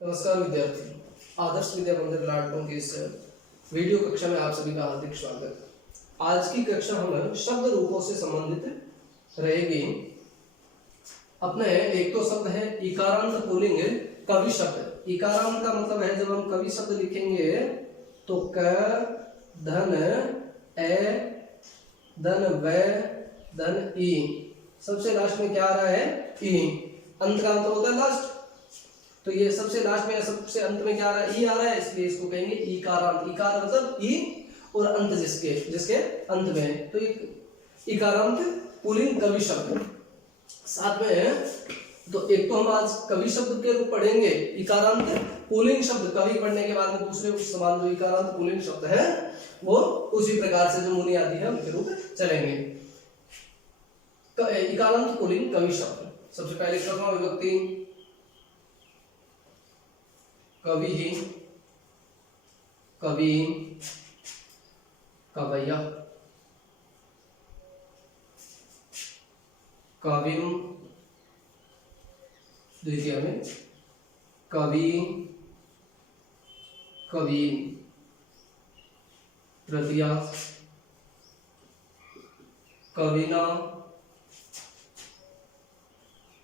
नमस्कार विद्यार्थी, आदर्श विद्या मंदिर लाडकों की इस वीडियो कक्षा में आप सभी का हार्दिक स्वागत। आज की कक्षा हम शब्द रूपों से संबंधित रहेगी। अपने एक तो शब्द है इकारांत पुल्लिंग कवि शब्द। इकारांत का मतलब है जब हम कवि शब्द लिखेंगे तो क धन ए धन व धन ई, सबसे लास्ट में क्या आ रहा है ई, अंत का अंत होता है लास्ट, तो ये सबसे लास्ट में या सबसे अंत में क्या आ रहा है ई आ रहा है, इसलिए इसको कहेंगे इकारांत। इकार मतलब ई और अंत जिसके जिसके अंत में है, तो इकारांत पुल्लिंग कवि शब्द। साथ में तो एक तो हम आज कवि शब्द के रूप पढ़ेंगे इकारांत पुल्लिंग शब्द, कवि पढ़ने के बाद में दूसरे उस समान जो इकारांत पुल्लिंग शब्द है वो उसी प्रकार से जो मुनि आदि है उनके रूप चलेंगे। इकारांत पुल्लिंग कवि शब्द, सबसे पहले प्रथमा विभक्ति कवि, कवि, कवय्या, कविम, द्वितीय में कवि, कवि, तृतीया कविना,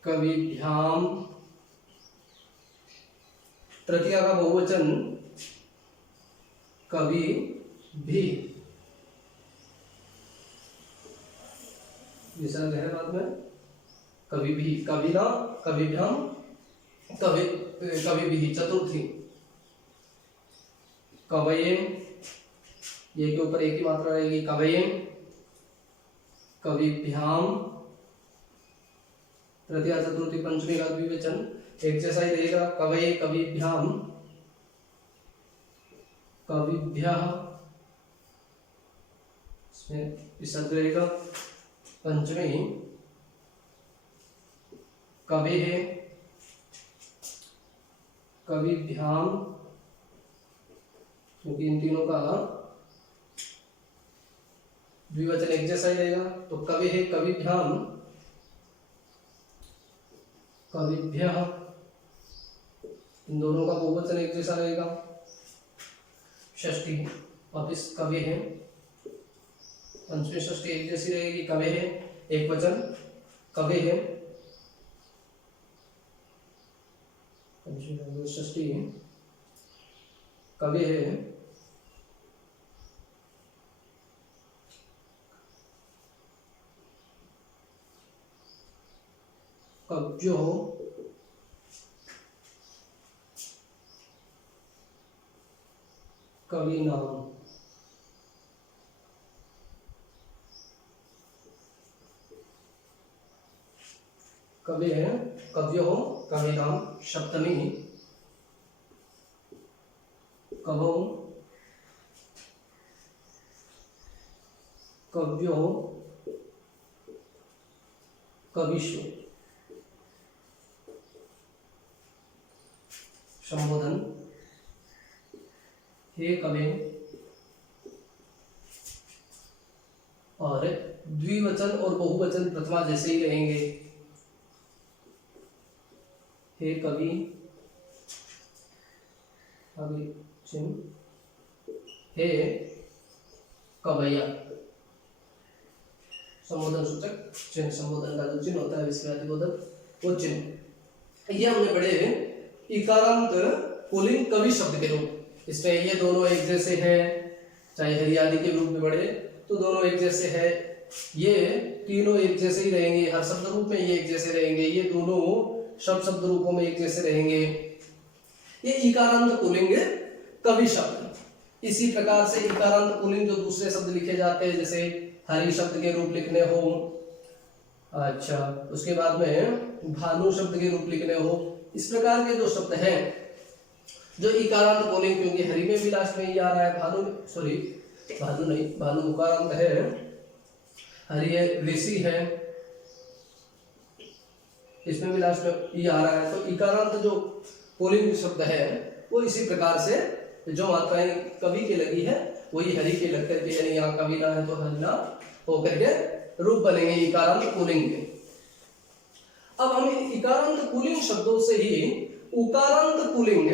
कविभ्याम, तृतीया का बहुवचन कवि भी, विसर्ग है बाद में कवि भी, कविना, कविभ्याम, कवि भी। चतुर्थी कवये, ये के ऊपर एक ही मात्रा रहेगी कवये, कविभ्याम, तृतीया चतुर्थी पंचमी का द्विवचन एक जैसा ही रहेगा कवये, कविभ्याम, कविभ्यः, इसमें विसर्ग रहेगा। पंचमी कवेः, कविभ्याम, क्योंकि इन तीनों का द्विवचन एक जैसा ही रहेगा, तो कवेः, कविभ्याम, कविभ्यः, इन दोनों का बहुवचन एक जैसा रहेगा। षष्ठी वापिस कवि है, पंचमी षष्ठी एक जैसी रहेगी, कवि है एक वचन, कवि है, पंचमी षष्ठी कवि है, कव्यो, कवि नाम, कवि है, कव्यो, कवि नाम। सप्तमी कवो, कव्यो, कविषु। संबोधन हे कवि, और द्विवचन और बहुवचन प्रथमा जैसे ही रहेंगे, हे कवि, हे कवय्या, संबोधन सूचक चिन्ह, संबोधन का जो चिन्ह होता है विस्मयादिबोधक वो चिन्ह। ये हमने पढ़े इकारांत पुल्लिंग कवि शब्द के रूप। इसमें ये दोनों एक जैसे हैं, चाहे हरियाली के रूप में पढ़े तो दोनों एक जैसे है, ये तीनों एक जैसे ही रहेंगे, हर शब्द रूप में ये एक जैसे रहेंगे, ये दोनों शब्द रूपों में एक जैसे रहेंगे। ये इकारांत पुल्लिंग कवि शब्द। इसी प्रकार से इकारांत पुल्लिंग जो दूसरे शब्द लिखे जाते हैं, जैसे हरि शब्द के रूप लिखने हो, अच्छा उसके बाद में भानु शब्द के रूप लिखने हो, इस प्रकार के जो शब्द हैं जो इकारांत पुल्लिंग, क्योंकि हरि में भी लास्ट में ये आ रहा है, भानु नहीं, भानु उकारांत है, हरि है, ऋषि है, इसमें भी लास्ट में ये आ रहा है, तो इकारांत जो पुल्लिंग शब्द है वो इसी प्रकार से जो मात्राएं कवि के लगी है वही हरि के लग करके, यानी यहाँ कविना है तो हरिना होकर के रूप बनेंगे इकारांत पुल्लिंग के। अब हम इकारांत पुल्लिंग शब्दों से ही उकारांत पुल्लिंग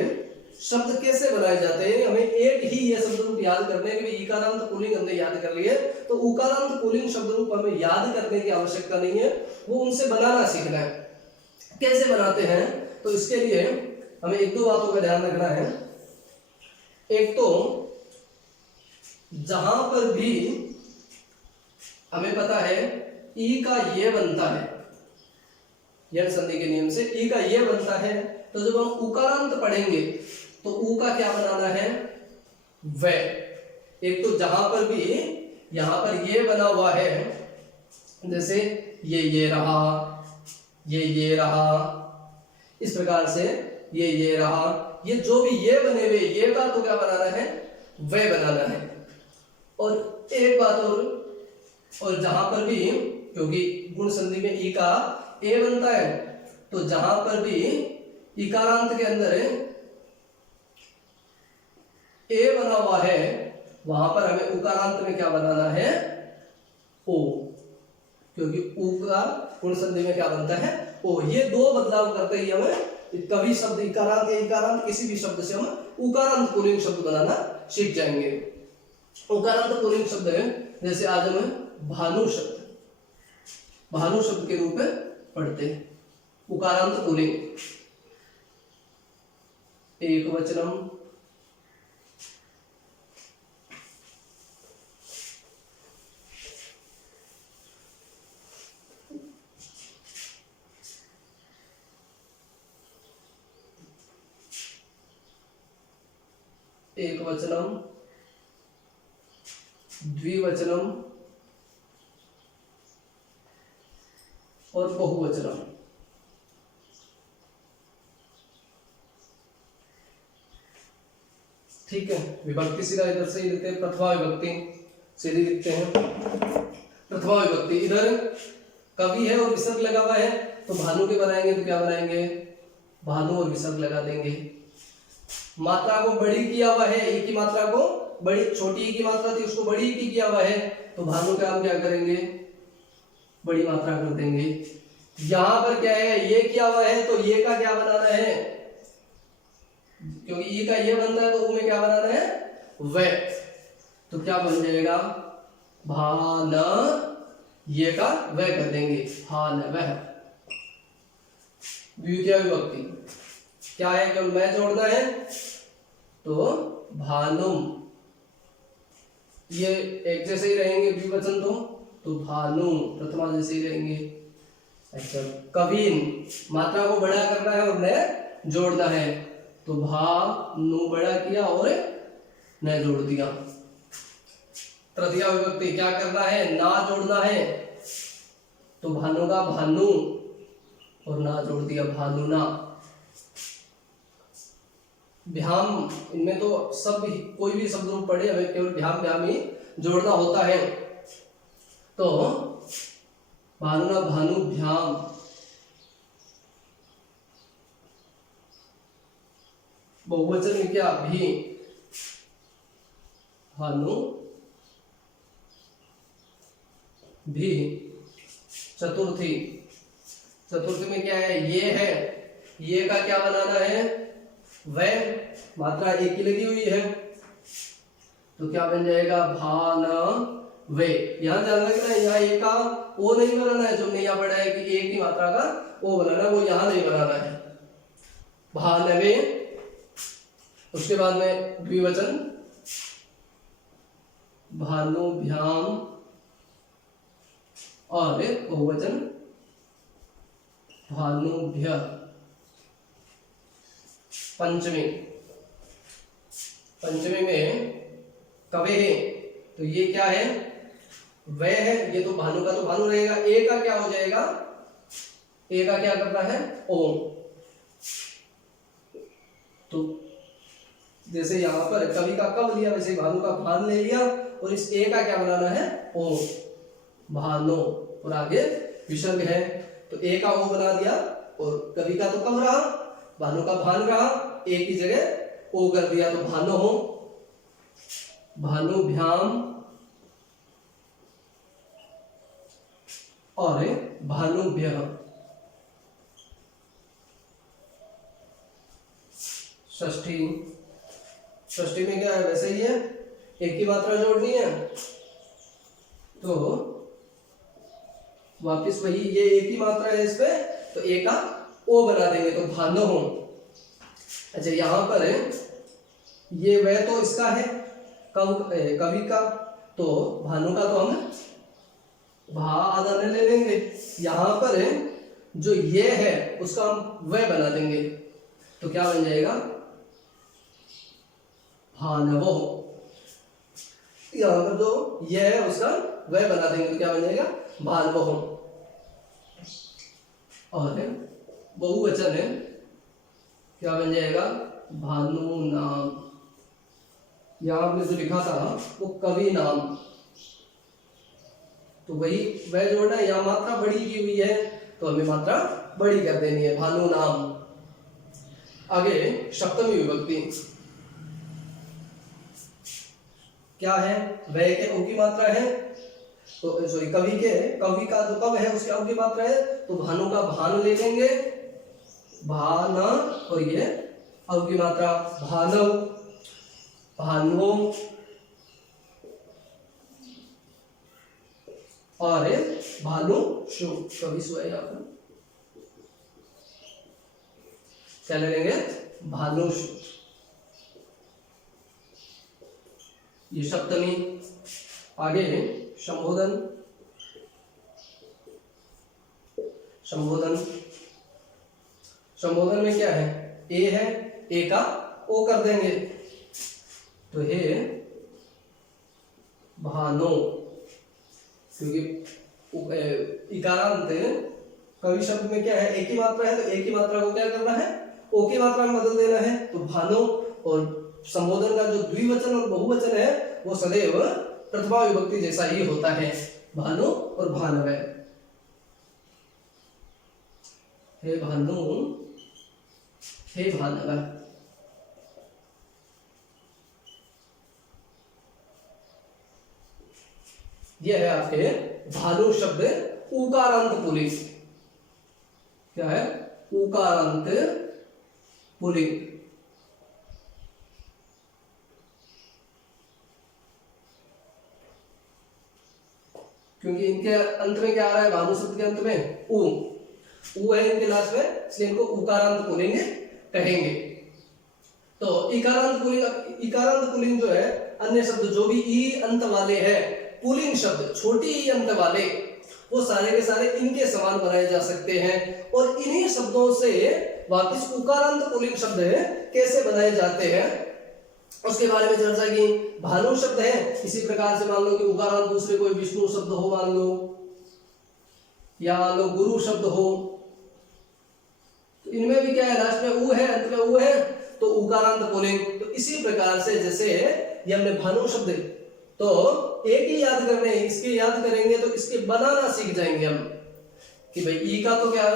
शब्द कैसे बनाए जाते हैं, हमें एक ही ये शब्द रूप याद करने के लिए इकारांत पुल्लिंग हमने याद कर लिए, तो उकारांत पुल्लिंग शब्द रूप हमें याद करने की आवश्यकता नहीं है, वो उनसे बनाना सीखना है। कैसे बनाते हैं, तो इसके लिए हमें एक दो बातों का ध्यान रखना है। एक तो जहां पर भी हमें पता है ई का ये बनता है, यण संधि के नियम से ई का ये बनता है, तो जब हम उकारांत पढ़ेंगे तो ऊ का क्या बनाना है, व। एक तो जहां पर भी यहां पर ये बना हुआ है, जैसे ये रहा, ये रहा, इस प्रकार से ये रहा, ये जो भी ये बने हुए ये का तो क्या बनाना है, व बनाना है। और एक बात और जहां पर भी, क्योंकि गुण संधि में ई का ए बनता है, तो जहां पर भी इकारांत के अंदर ए बना हुआ है, वहां पर हमें उकारांत में क्या बनाना है, ओ, क्योंकि ऊ का गुण संधि में क्या बनता है, ओ। ये दो बदलाव करते ही हमें कभी शब्द इकारांत या इकारांत किसी भी शब्द से हम उकारांत पुल्लिंग शब्द बनाना सीख जाएंगे। उकारांत पुल्लिंग शब्द है, जैसे आज हम भानु शब्द के रूप में पढ़ते हैं, उकारांत पुल्लिंग। एक वचनम, एक वचनम, द्विवचनम और बहुवचनम। ठीक है, विभक्ति सीधा इधर से ही लिखते हैं, प्रथमा विभक्ति सीधी लिखते हैं। प्रथमा विभक्ति इधर कवि है और विसर्ग लगा हुआ है, तो भानु के बनाएंगे तो क्या बनाएंगे, भानु और विसर्ग लगा देंगे। मात्रा को बड़ी किया हुआ है, ई की मात्रा को बड़ी, छोटी ई की मात्रा थी उसको बड़ी की किया हुआ है, तो भानु का हम क्या करेंगे, बड़ी मात्रा कर देंगे। यहां पर क्या है, ये किया हुआ है, तो ये का क्या बनाना है, क्योंकि ई का ये बनता है तो ऊ में क्या बनाना है, व। तो क्या बन जाएगा, भान, ये का व कर देंगे, भान वह। द्वितीय विभक्ति क्या है, केवल मैं जोड़ना है, तो भानुम, ये एक जैसे ही रहेंगे द्विवचन, तो भानु प्रथमा जैसे ही रहेंगे। अच्छा, कवीन मात्रा को बड़ा करना है और न जोड़ना है, तो भा नु बड़ा किया और न जोड़ दिया। तृतीया विभक्ति क्या करना है, ना जोड़ना है, तो भानु का भानु और ना जोड़ दिया, भानु ना। भ्याम, इनमें तो सब कोई भी शब्द रूप पढ़े हमें केवल भ्याम भ्याम ही जोड़ना होता है, तो भानुना भानु भ्याम। बहुवचन में क्या, भी, भानु भी। चतुर्थी, चतुर्थी में क्या है, ये है, ये का क्या बनाना है, वह, मात्रा एक ही लगी हुई है, तो क्या बन जाएगा, भान वे। यहां ध्यान रखना है, यहाँ एक का ओ नहीं बनाना है, जो हमने यहाँ पढ़ा है कि एक ही मात्रा का ओ बनाना, वो यहां नहीं बनाना है, भानवे। उसके बाद में द्विवचन, भानुभ्याम, और बहुवचन भानुभ्य। पंचमी, पंचमी में कवे है, तो ये क्या है, वह है, ये तो भानु का तो भानु रहेगा, ए का क्या हो जाएगा, ए का क्या करना है, ओम। तो जैसे यहां पर कवि का कब लिया, वैसे भानु का भान ले लिया, और इस ए का क्या बनाना है, ओम, भानो, और आगे विसर्ग है, तो ए का ओ बना दिया, और कवि का तो कब रहा, भानु का भान रहा, ए की जगह ओ कर दिया, तो भानो हो, भानुभ्याम और भानुभ्य। षष्ठी, षष्ठी में क्या है, वैसे ही है, एक की मात्रा जोड़नी है, तो वापिस वही, ये एक ही मात्रा है इस पे, तो ए का ओ बना देंगे, तो भानो। अच्छा यहाँ पर ये वह तो इसका है कवि का, तो भानु का तो हम भा आधा ने ले लेंगे। यहाँ पर जो ये है उसका हम वह बना देंगे, तो क्या बन जाएगा, भानवो। यहाँ पर जो ये है उसका वह बना देंगे, तो क्या बन जाएगा, भानवो। और बहुवचन है, क्या बन जाएगा, भानु नाम। यहाँ आपने जो लिखा था वो कवि नाम, तो वही वह जोड़ना है। यहाँ मात्रा बड़ी की हुई है तो हमें मात्रा बड़ी कर देनी है, भानु नाम। आगे सप्तमी विभक्ति क्या है, वह के ओ की मात्रा है, तो सॉरी कवि का जो कव है उसके ओ की मात्रा है, तो भानु का भान ले लेंगे, भान, और ये औ की मात्रा भानव, भानुओं। और भानु शु, कवि सु है यहाँ पर, क्या ले लेंगे, भानुषु। ये सप्तमी। आगे संबोधन, संबोधन, संबोधन में क्या है, ए है, ए का ओ कर देंगे, तो हे भानो, क्योंकि इकारांत कवि शब्द में क्या है, एक ही मात्रा है, तो एक ही मात्रा को क्या करना है, ओ की मात्रा में बदल देना है, तो भानो। और संबोधन का जो द्विवचन और बहुवचन है वो सदैव प्रथमा विभक्ति जैसा ही होता है, भानु और भानव। हे भानु, हे भानव। यह है आपके भानु शब्द उकारांत पुल्लिंग। क्या है, उकारांत पुल्लिंग। क्योंकि इनके अंत में क्या आ रहा है, भानु शब्द के अंत में उ है इनके लास्ट में, इसलिए इनको उकारांत पुल्लिंग कहेंगे। तो इकारांत पुल्लिंग जो है, अन्य शब्द जो भी ई अंत वाले हैं, पुल्लिंग शब्द छोटी ई अंत वाले, वो सारे के सारे इनके समान बनाए जा सकते हैं। और इन्हीं शब्दों से वापिस उकारांत पुल्लिंग शब्द कैसे बनाए जाते हैं उसके बारे में चर्चा की। भानु शब्द है, इसी प्रकार से मान लो कि उकारांत दूसरे कोई विष्णु शब्द हो, मान लो, या मान लो गुरु शब्द हो, तो इनमें भी क्या है, लास्ट में उ है, अंत में उ है, तो उकारांत पुल्लिंग। तो इसी प्रकार से जैसे ये हमने भानु शब्द, तो एक ही याद करने हैं, इसके याद करेंगे तो इसके बनाना सीख जाएंगे हम, कि भाई ई का तो क्या,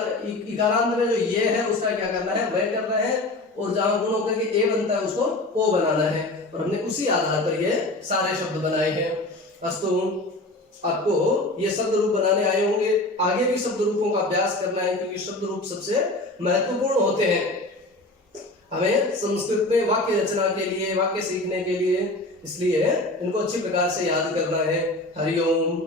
इकारांत में जो ये है उसका क्या करना है, वह करना है, और जहां गुण होकर के ए बनता है उसको ओ बनाना है। और हमने उसी आधार पर ये सारे शब्द बनाए हैं। अस्तु, आपको ये शब्द रूप बनाने आए होंगे, आगे भी शब्द रूपों का अभ्यास करना है, क्योंकि शब्द रूप सबसे महत्वपूर्ण होते हैं हमें संस्कृत में वाक्य रचना के लिए, वाक्य सीखने के लिए, इसलिए इनको अच्छी प्रकार से याद करना है। हरिओम।